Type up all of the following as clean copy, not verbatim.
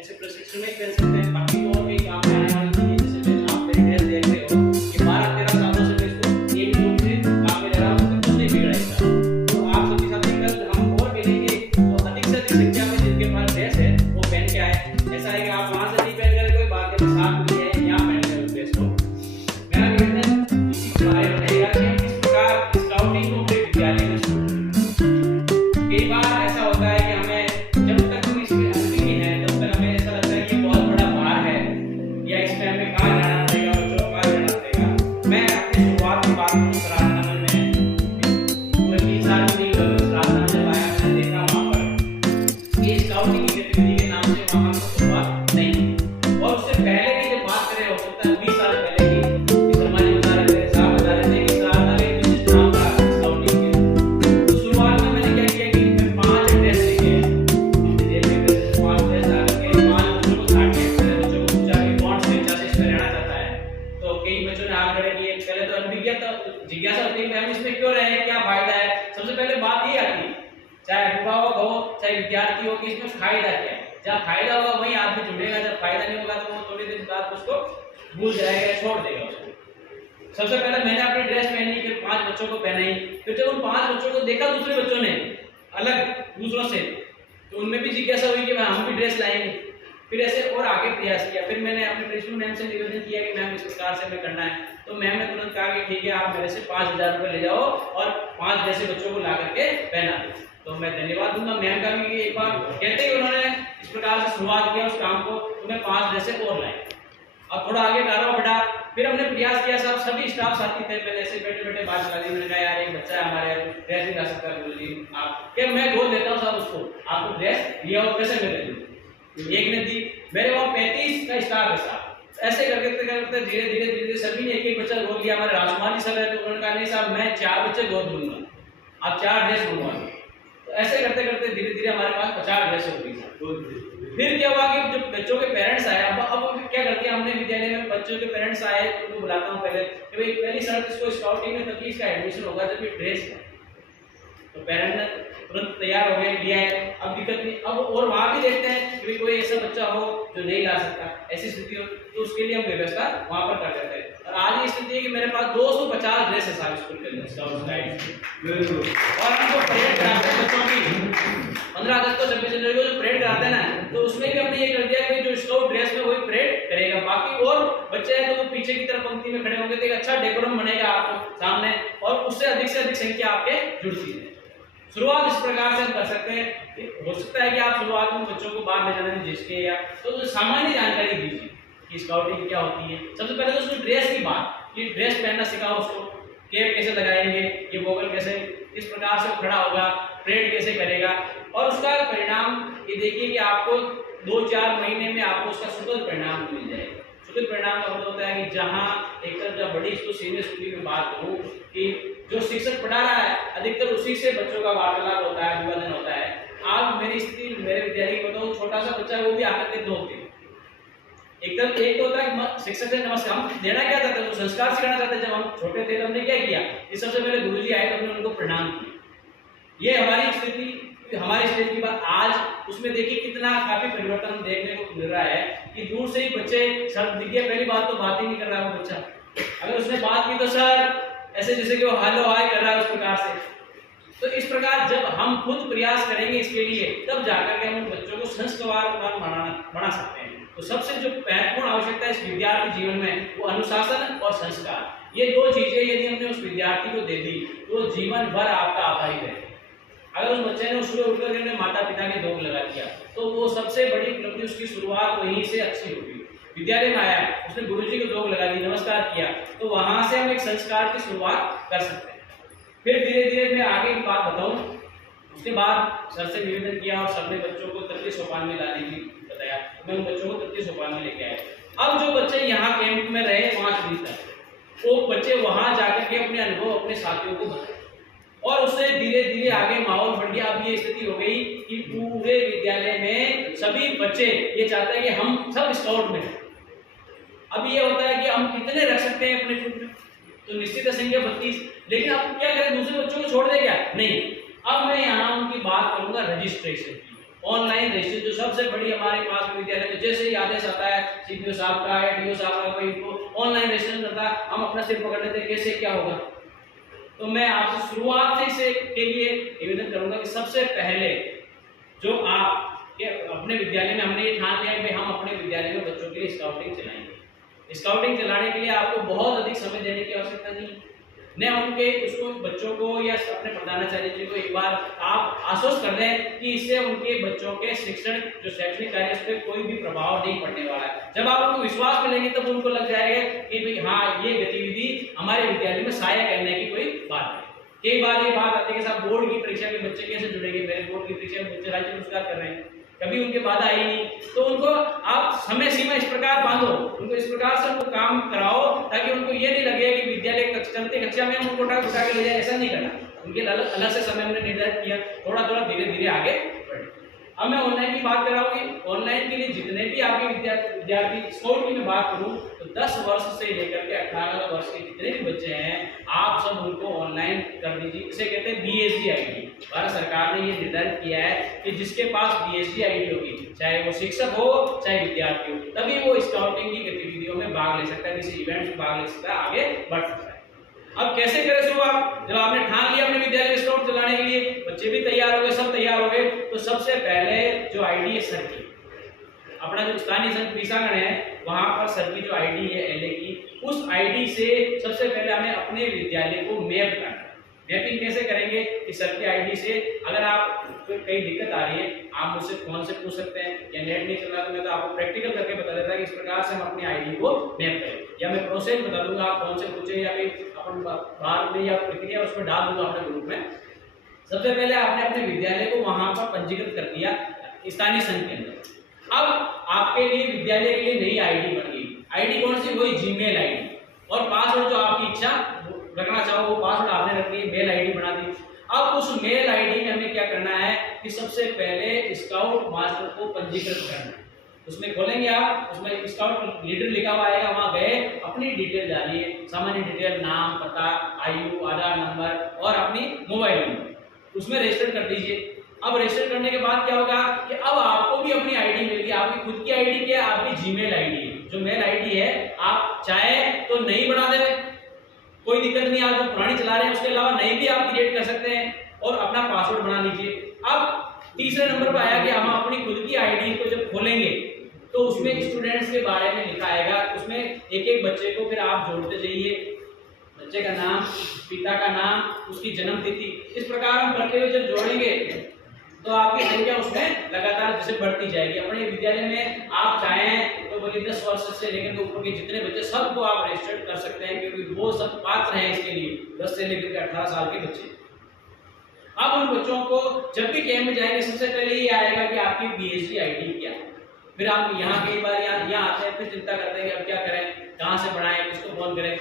ऐसे प्रशिक्षण में पहन सकते हैं। बाकी और भी काम में आने वाली चीजें, जैसे मैं आप मेरी ड्रेस देख रहे हो कि 12-13 सालों से मैं इसको एक रूप से काम में ले रहा हूँ, उसमें कुछ नहीं बिगड़ा। तो आप सभी साथी कल हम और मिलेंगे तो अधिक से अधिक संख्या में जिनके पास ड्रेस है वो पहन के आए। ऐसा है कि आप वहां से नहीं पहन कर कोई बात है, साथ में है यहाँ पहन कर ड्रेस को। मेरा निवेदन इसी के बारे में रहेगा कि किस प्रकार स्काउटिंग को अपने विद्यालय में शुरू करें। कई बार ऐसा होता है कि हमें जब तक हम इसमें अनुभवी हैं तब तक हमें ऐसा लगता है कि बहुत बड़ा भार है या इसमें हमें कहाँ जाना पड़ेगा, बच्चों को कहाँ जाना पड़ेगा। मैं अपनी शुरुआत की बात करूँ प्रार्थना में, पूरे 3 साल की प्रार्थना जब आया मैंने देखा वहाँ पर ये स्काउटिंग की गतिविधि के नाम से वहाँ पर शुरुआत नहीं हुई। और उससे पहले की जब बात करें हो सकता है 20 साल पहले की, शर्मा जी बता रहे थे, साहब बता रहे थे कि प्रार्थना के विशिष्ट नाम का स्काउटिंग है। तो शुरुआत में मैंने क्या किया कि मैं 5 ड्रेस लेके अपनी जेब में 5 ड्रेस ला के 5 बच्चों को छाट के बच्चों को पूछा कि कौन से बच्चा इसमें रहना चाहता है। तो कई बच्चों ने हाथ खड़े किए। पहले तो जिज्ञासा होती है कि हम इसमें क्यों रहे, क्या फायदा है। सबसे पहले बात ये आती है, चाहे अभिभावक हो चाहे विद्यार्थी हो, कि इसमें फायदा क्या है। जहाँ फायदा होगा वहीं आदमी जुड़ेगा, जब फायदा नहीं होगा तो वो थोड़ी देर बाद उसको भूल जाएगा, छोड़ देगा उसको। सबसे पहले मैंने अपनी ड्रेस पहनी, फिर 5 बच्चों को पहनाई। फिर जब उन 5 बच्चों को देखा दूसरे बच्चों ने अलग दूसरों से, तो उनमें भी जिज्ञासा हुई कि हम भी ड्रेस लाएंगे। फिर ऐसे और आगे प्रयास किया। फिर मैंने अपने प्रिंसिपल मैम से निवेदन किया कि मैम इस प्रकार से हमें करना है। तो मैम ने तुरंत कहा कि ठीक है, आप मेरे से 5000 रुपये ले जाओ और 5 जैसे बच्चों को ला करके पहना दो। तो मैं धन्यवाद दूंगा मैम का भी। एक बार कहते ही उन्होंने इस प्रकार से शुरुआत किया उस काम को, तो मैं 5 जैसे और लाए। अब थोड़ा आगे कार्रवाई बढ़ा, फिर हमने प्रयास किया, सब सभी स्टाफ साथी थे। पहले ऐसे बैठे बैठे बात चला दी। मैंने कहा यार एक बच्चा है हमारे ड्रेस नहीं ला सकता गुरुजी, आप क्या मैं गोल देता हूँ साहब उसको, आपको ड्रेस लिया और पैसे में दे दूँ। एक ने दी, मेरे वहाँ 35 का स्टाफ है साहब। ऐसे करते करते धीरे धीरे सभी ने एक बच्चा गोद लिया। हमारे राजकुमार जी सब है, तो उन्होंने कहा नहीं साहब मैं 4 बच्चे गोद लूंगा, आप 4 ड्रेस बनवा। तो ऐसे करते करते धीरे धीरे हमारे पास 50 ड्रेस हो गई। फिर क्या हुआ कि जब बच्चों के पेरेंट्स आए, अब क्या करते हैं हमने विद्यालय में, बच्चों के पेरेंट्स आए तो उनको बुलाता हूँ पहले कि भाई पहली शर्त इसको स्काउटिंग में तभी इसका एडमिशन होगा जब ये ड्रेस है। तो पेरेंट ने तुरंत तैयार हो गए, लिया है, अब दिक्कत नहीं। अब और वहाँ भी देखते हैं कि कोई ऐसा बच्चा हो जो नहीं ला सकता, ऐसी स्थिति हो तो उसके लिए हम व्यवस्था वहाँ पर कर देते हैं। और आज ये स्थिति है कि मेरे पास 250 ड्रेस है साहब स्कूल के अंदर स्काउट गाइड। और हमको परेड कराते हैं बच्चों की 15 अगस्त को 26 जनवरी को जो परेड कराते हैं ना, तो उसमें भी हमने ये कर दिया कि जो स्काउट ड्रेस में वही परेड करेगा। बाकी और बच्चे हैं तो वो पीछे की तरफ पंक्ति में खड़े होंगे तो एक अच्छा डेकोरम बनेगा आपको सामने, और उससे अधिक संख्या आपके जुड़ती है। शुरुआत इस प्रकार से हम कर सकते हैं। हो सकता है कि आप शुरुआत में बच्चों को बाहर ले जाने में झिझके या तो सामान्य जानकारी दीजिए कि स्काउटिंग क्या होती है। सबसे पहले तो उसकी ड्रेस की बात, कि ड्रेस पहनना सिखाओ उसको, कैप कैसे लगाएंगे, ये वोगल कैसे, किस प्रकार से खड़ा होगा, परेड कैसे करेगा। और उसका परिणाम ये देखिए कि आपको 2-4 महीने में आपको उसका सुखद परिणाम मिल जाएगा। सुखद परिणाम का मतलब होता है कि जहाँ एक तरफ जब बड़ी इसको सीनियर स्कूल में बात करूँ कि जो शिक्षक पढ़ा रहा है अधिकतर उसी से बच्चों का वार्तालाप होता है, विभाजन होता है। आज मेरी स्थिति मेरे विद्यालय की बताऊँ, छोटा सा बच्चा है वो भी आकर के 2 होते हैं। एकदम एक तो होता है शिक्षक से नमस्कार, हम देना क्या चाहते हैं, संस्कार सिखाना चाहते हैं। जब हम छोटे थे तो हमने क्या किया कि सबसे पहले गुरुजी आए तो हमने उनको प्रणाम किया। ये हमारी स्थिति, हमारी स्टेज की बात। आज उसमें देखिए कितना काफी परिवर्तन देखने को मिल रहा है कि दूर से ही बच्चे सर दिखे, पहली बात तो बात ही नहीं कर रहा है वो बच्चा, अगर उसने बात की तो सर ऐसे जैसे कि वो हेलो हाय कर रहा है उस प्रकार से। तो इस प्रकार जब हम खुद प्रयास करेंगे इसके लिए, तब जाकर के हम बच्चों को संस्कारवान बना सकते हैं। तो सबसे जो महत्वपूर्ण आवश्यकता है इस विद्यार्थी जीवन में वो अनुशासन और संस्कार। ये 2 चीजें यदि हमने उस विद्यार्थी को दे दी तो जीवन भर आपका आभारी रहेगा। अगर उस बच्चे ने सुबह उठकर के माता पिता के दोग लगा दिया तो वो सबसे बड़ी उपलब्धि, उसकी शुरुआत वहीं से अच्छी होगी। विद्यालय में आया, उसने गुरुजी को दोग लगा दी, नमस्कार किया, तो वहां से हम एक संस्कार की शुरुआत कर सकते हैं। फिर धीरे धीरे मैं आगे की बात बताऊं। उसके बाद सर से निवेदन किया और सर ने बच्चों को तृतीय सोपान में लाने की बताया। मैं उन बच्चों को तृतीय सोपान में लेके आया। अब जो बच्चे यहाँ कैंप में रहे 5 दिन तक, वो बच्चे वहां जाकर के अपने अनुभव अपने साथियों को बताए और उससे धीरे धीरे आगे माहौल बढ़ गया। अब ये स्थिति हो गई कि पूरे विद्यालय में सभी बच्चे ये चाहते हैं कि हम सब स्काउट में हैं। अब ये होता है कि हम कितने रख सकते हैं अपने ग्रुप में, तो निश्चित संख्या 32। लेकिन अब क्या करें, दूसरे बच्चों को छोड़ दे क्या? नहीं, अब मैं यहाँ उनकी बात करूंगा रजिस्ट्रेशन की। ऑनलाइन रजिस्ट्रेशन जो सबसे बड़ी हमारे पास में विद्यालय में जैसे ही आदेश आता है सीपीओ साहब का या डीओ साहब का कोई इनको ऑनलाइन रजिस्ट्रेशन करता है, हम अपना सिर पकड़ लेते हैं कैसे क्या होगा। तो मैं आपसे शुरुआत से इसे के लिए निवेदन करूंगा कि सबसे पहले जो आप अपने विद्यालय में हमने ये ठान लिया कि हम अपने विद्यालय में बच्चों के लिए स्काउटिंग चलाएंगे। स्काउटिंग चलाने के लिए आपको बहुत अधिक समय देने की आवश्यकता नहीं है। न उनके उसको बच्चों को या अपने प्रधानाचार्य जी को एक बार आप आश्वस्त कर दें कि इससे उनके बच्चों के शिक्षण जो शैक्षणिक कार्य उस पर कोई भी प्रभाव नहीं पड़ने वाला है। जब आप उनको विश्वास मिलेंगे तब उनको लग जाएगा कि भाई हाँ ये गतिविधि हमारे विद्यालय में सहायक करने की कोई बात है। कई बार ये बात आती है कि साहब बोर्ड की परीक्षा के बच्चे कैसे जुड़ेंगे, मेरे बोर्ड की परीक्षा में बच्चे राज्य पुरस्कार कर रहे हैं, कभी उनके बाधा आई नहीं। तो उनको आप समय सीमा इस प्रकार बांधो, उनको इस प्रकार से उनको काम कराओ ताकि उनको ये नहीं लगे कि विद्यालय चलते कक्षा में हम उनको उठा के ले जाए, ऐसा नहीं करना। उनके अलग से समय हमने निर्धारित किया, थोड़ा थोड़ा धीरे धीरे आगे बढ़े। अब मैं ऑनलाइन की बात कर रहा हूँ कि ऑनलाइन के लिए जितने भी आपके विद्यार्थी स्काउट की मैं बात करूँ तो 10 वर्ष से लेकर के 18 वर्ष के जितने भी बच्चे हैं आप सब उनको ऑनलाइन कर दीजिए। इसे कहते हैं बीएसडी आईडी। भारत सरकार ने ये निर्धारित किया है कि जिसके पास बीएसडी आईडी होगी, चाहे वो शिक्षक हो चाहे विद्यार्थी हो, तभी वो स्काउटिंग की गतिविधियों में भाग ले सकता है, किसी इवेंट्स में भाग ले सकता है, आगे बढ़ सकता है। अब कैसे करें शुरुआत? जब आपने ठान लिया अपने विद्यालय में स्काउट चलाने के लिए, बच्चे भी तैयार हो गए, सब तैयार हो गए, तो सबसे पहले जो आईडी है सर की, अपना जो स्थानीय संघ दिशागण है वहां पर सर की जो आईडी है एलए की, उस आईडी से सबसे पहले हमें अपने विद्यालय को मैप करना है। मैपिंग कैसे करेंगे कि सर की आईडी से अगर आप कई दिक्कत आ रही है आप मुझसे फोन से पूछ सकते हैं, या नेट नहीं चल रहा तो मैं तो आपको प्रैक्टिकल करके बता देता है कि इस प्रकार से हम अपनी आईडी को मैप करें, या मैं प्रोसेस बता दूंगा, आप फोन से पूछे या फिर अपन बाहर में या प्रक्रिया उसमें डाल दूंगा अपने ग्रुप में। सबसे पहले आपने अपने विद्यालय को वहां पर पंजीकृत कर दिया स्थानीय संघ के अंदर। अब आपके लिए विद्यालय के लिए नई आईडी बन गई। आईडी कौन सी? वही जीमेल आईडी, और पासवर्ड जो आपकी इच्छा रखना चाहो वो पासवर्ड आपने रख दी, मेल आईडी बना दी। अब उस मेल आईडी में हमें क्या करना है कि सबसे पहले स्काउट मास्टर को पंजीकृत करना है। उसमें खोलेंगे आप, उसमें स्काउट लीडर लिखा हुआ आएगा, वहां गए अपनी डिटेल डालिए, सामान्य डिटेल, नाम, पता, आयु, आधार नंबर और अपनी मोबाइल नंबर, उसमें रजिस्टर कर दीजिए। अब रजिस्टर करने के बाद क्या होगा कि अब आपको भी अपनी आईडी मिल गई। आपकी खुद की आईडी क्या है? आपकी जीमेल आईडी है। जो मेल आईडी है आप चाहे तो नई बना दें, कोई दिक्कत नहीं, आप जो पुरानी चला रहे हैं उसके अलावा नई भी आप क्रिएट कर सकते हैं और अपना पासवर्ड बना लीजिए। अब तीसरे नंबर पर आया कि हम अपनी खुद की आईडी को जब खोलेंगे तो उसमें स्टूडेंट्स के बारे में लिखा आएगा, उसमें एक एक बच्चे को फिर आप जोड़ते जाइए, बच्चे का नाम, पिता का नाम, उसकी जन्म तिथि, इस प्रकार हम करते हुए जब जोड़ेंगे तो आपकी संख्या उसमें लगातार जैसे बढ़ती जाएगी। अपने विद्यालय में आप चाहें तो बोलिए 10 वर्ष से लेकर के ऊपर के जितने बच्चे सबको आप रजिस्टर्ड कर सकते हैं, क्योंकि वो सब पात्र हैं इसके लिए, 10 से लेकर के 18 साल के बच्चे। अब उन बच्चों को जब भी कैंप में जाएंगे सबसे पहले ये आएगा कि आपकी बीएसडी आईडी क्या है। फिर आप यहाँ कई बार यहाँ आते हैं, फिर चिंता करते हैं कि अब क्या करें, कहाँ से बढ़ाएं, किसको फोन करें।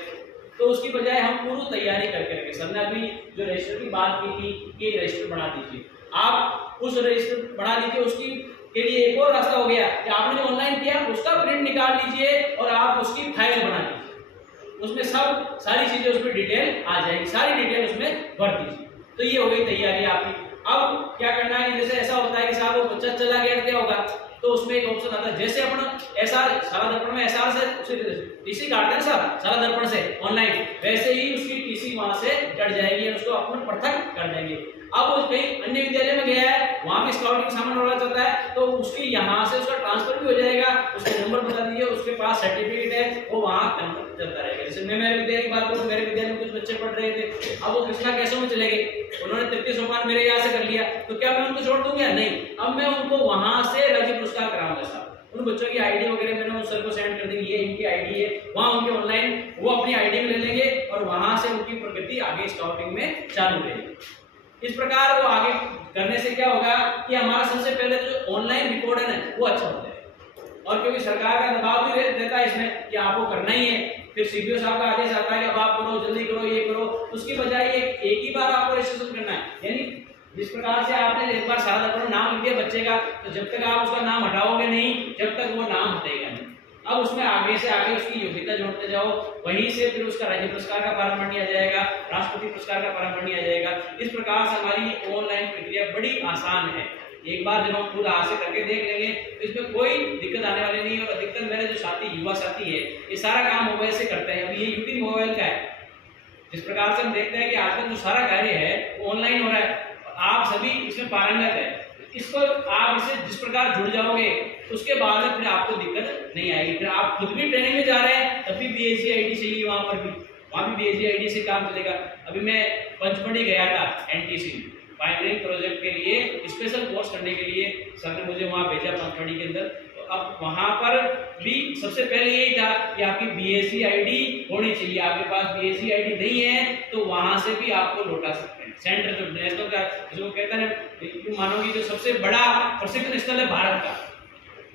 तो उसकी बजाय हम पूरी तैयारी करके रखें। सर ने अभी जो रजिस्टर की बात की थी कि रजिस्टर बना दीजिए, आप उस रजिस्टर बना लीजिए। उसकी के लिए एक और रास्ता हो गया कि आपने जो ऑनलाइन किया उसका प्रिंट निकाल लीजिए और आप उसकी फाइल बना लीजिए, उसमें सब सारी चीजें उसमें डिटेल आ जाएगी, सारी डिटेल उसमें भर दीजिए। तो ये हो गई तैयारी आपकी। अब क्या करना है, जैसे ऐसा होता है कि साहब वो बच्चा चला गया क्या होगा, तो उसमें एक ऑप्शन आता है, जैसे अपन एसआर सारा दर्पण में एसआर से टीसी काटते हैं साहब सारा दर्पण से ऑनलाइन, वैसे ही उसकी टीसी वहां से कट जाएगी, उसको अपन पृथक कर देंगे। अब वो कहीं अन्य विद्यालय में गया है, वहां भी स्काउटिंग सामान वाला चलता है, तो उसकी यहाँ से उसका ट्रांसफर भी हो जाएगा, उसके नंबर बता दीजिए, उसके पास सर्टिफिकेट है, वो वहां चलता रहेगा। जैसे मैं मेरे विद्यालय की बात करूँ, मेरे विद्यालय में कुछ बच्चे पढ़ रहे थे, अब वो कृष्णा कैसों में चले गए, उन्होंने तृतीय सोपान मेरे यहाँ से कर लिया, तो क्या मैं उनको छोड़ दूंगा? नहीं, अब मैं उनको वहां से राज्य पुरस्कार कराऊंगा साहब। उन बच्चों की आईडी वगैरह मैंने उस सर को सेंड कर दी, ये इनकी आईडी है, वहां उनके ऑनलाइन वो अपनी आईडी में ले लेंगे और वहां से उनकी प्रगति आगे स्काउटिंग में चालू रहेगी। इस प्रकार वो आगे करने से क्या होगा कि हमारा सबसे पहले जो ऑनलाइन रिकॉर्ड है ना वो अच्छा हो जाएगा, और क्योंकि सरकार का दबाव भी देता है इसमें कि आपको करना ही है, फिर सीपीओ साहब का आदेश आता है कि अब आप करो, जल्दी करो, ये करो, उसकी बजाय एक ही बार आपको रजिस्ट्रेशन करना है। यानी जिस प्रकार से आपने एक बार सारा दर्पण नाम लिख दिया बच्चे का, तो जब तक आप उसका नाम हटाओगे नहीं, जब तक वो नाम हटेगा नहीं। अब उसमें आगे से आगे उसकी योग्यता जोड़ते जाओ, वहीं से फिर उसका राज्य पुरस्कार का पारमण्य आ जाएगा, राष्ट्रपति पुरस्कार का पारमण्य आ जाएगा। इस प्रकार से हमारी ऑनलाइन प्रक्रिया बड़ी आसान है। एक बार जब हम खुद हाथ से करके देख लेंगे तो इसमें कोई दिक्कत आने वाली नहीं है। और अधिकतर मेरे जो साथी युवा साथी है ये सारा काम मोबाइल से करते हैं। अभी ये यूट्यूब मोबाइल का है। जिस प्रकार से हम देखते हैं कि आजकल जो सारा कार्य है वो ऑनलाइन हो रहा है, आप सभी इसमें पारंगत है। इसको आप इससे जिस प्रकार जुड़ जाओगे उसके बाद फिर आपको दिक्कत नहीं आएगी। फिर आप खुद भी ट्रेनिंग में जा रहे हैं तब भी BSc ID चाहिए, वहाँ भी BSc ID से काम चलेगा। अभी मैं पंचमढ़ी गया था NTC पायनियरिंग प्रोजेक्ट के लिए, स्पेशल कोर्स करने के लिए सर ने मुझे वहाँ भेजा पंचमढ़ी के अंदर। तो अब वहाँ पर भी सबसे पहले यही था कि आपकी BSc ID होनी चाहिए। आपके पास BSc ID नहीं है तो वहाँ से भी आपको लौटा सकते हैं। सेंटर जो नेशनल का जो कहता है, मानो कि जो सबसे बड़ा प्रशिक्षण स्थल है भारत का,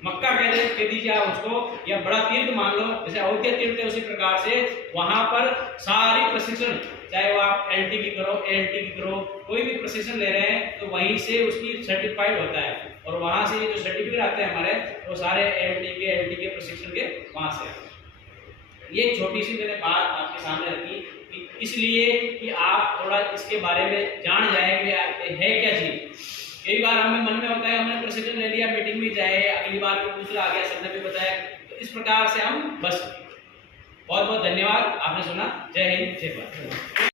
मक्का कह दीजिए आप उसको, या बड़ा तीर्थ मान लो, जैसे अयोध्या तीर्थ है उसी प्रकार से वहां पर सारी प्रशिक्षण, चाहे वो आप LT की करो, ALT की करो, कोई भी प्रशिक्षण ले रहे हैं तो वहीं से उसकी सर्टिफाइड होता है। और वहां से जो सर्टिफिकेट आते हैं हमारे वो सारे ALT के LT के प्रशिक्षण के वहां से। ये छोटी सी मैंने बात आपके सामने रखी इसलिए कि आप थोड़ा इसके बारे में जान जाएंगे है क्या चीज। कई बार हमें मन में होता है हमने प्रशिक्षण ले लिया, मीटिंग में जाए, अगली बार कोई दूसरा आ गया, सबने भी बताया, तो इस प्रकार से हम बस। बहुत बहुत धन्यवाद, आपने सुना। जय हिंद, जय भारत।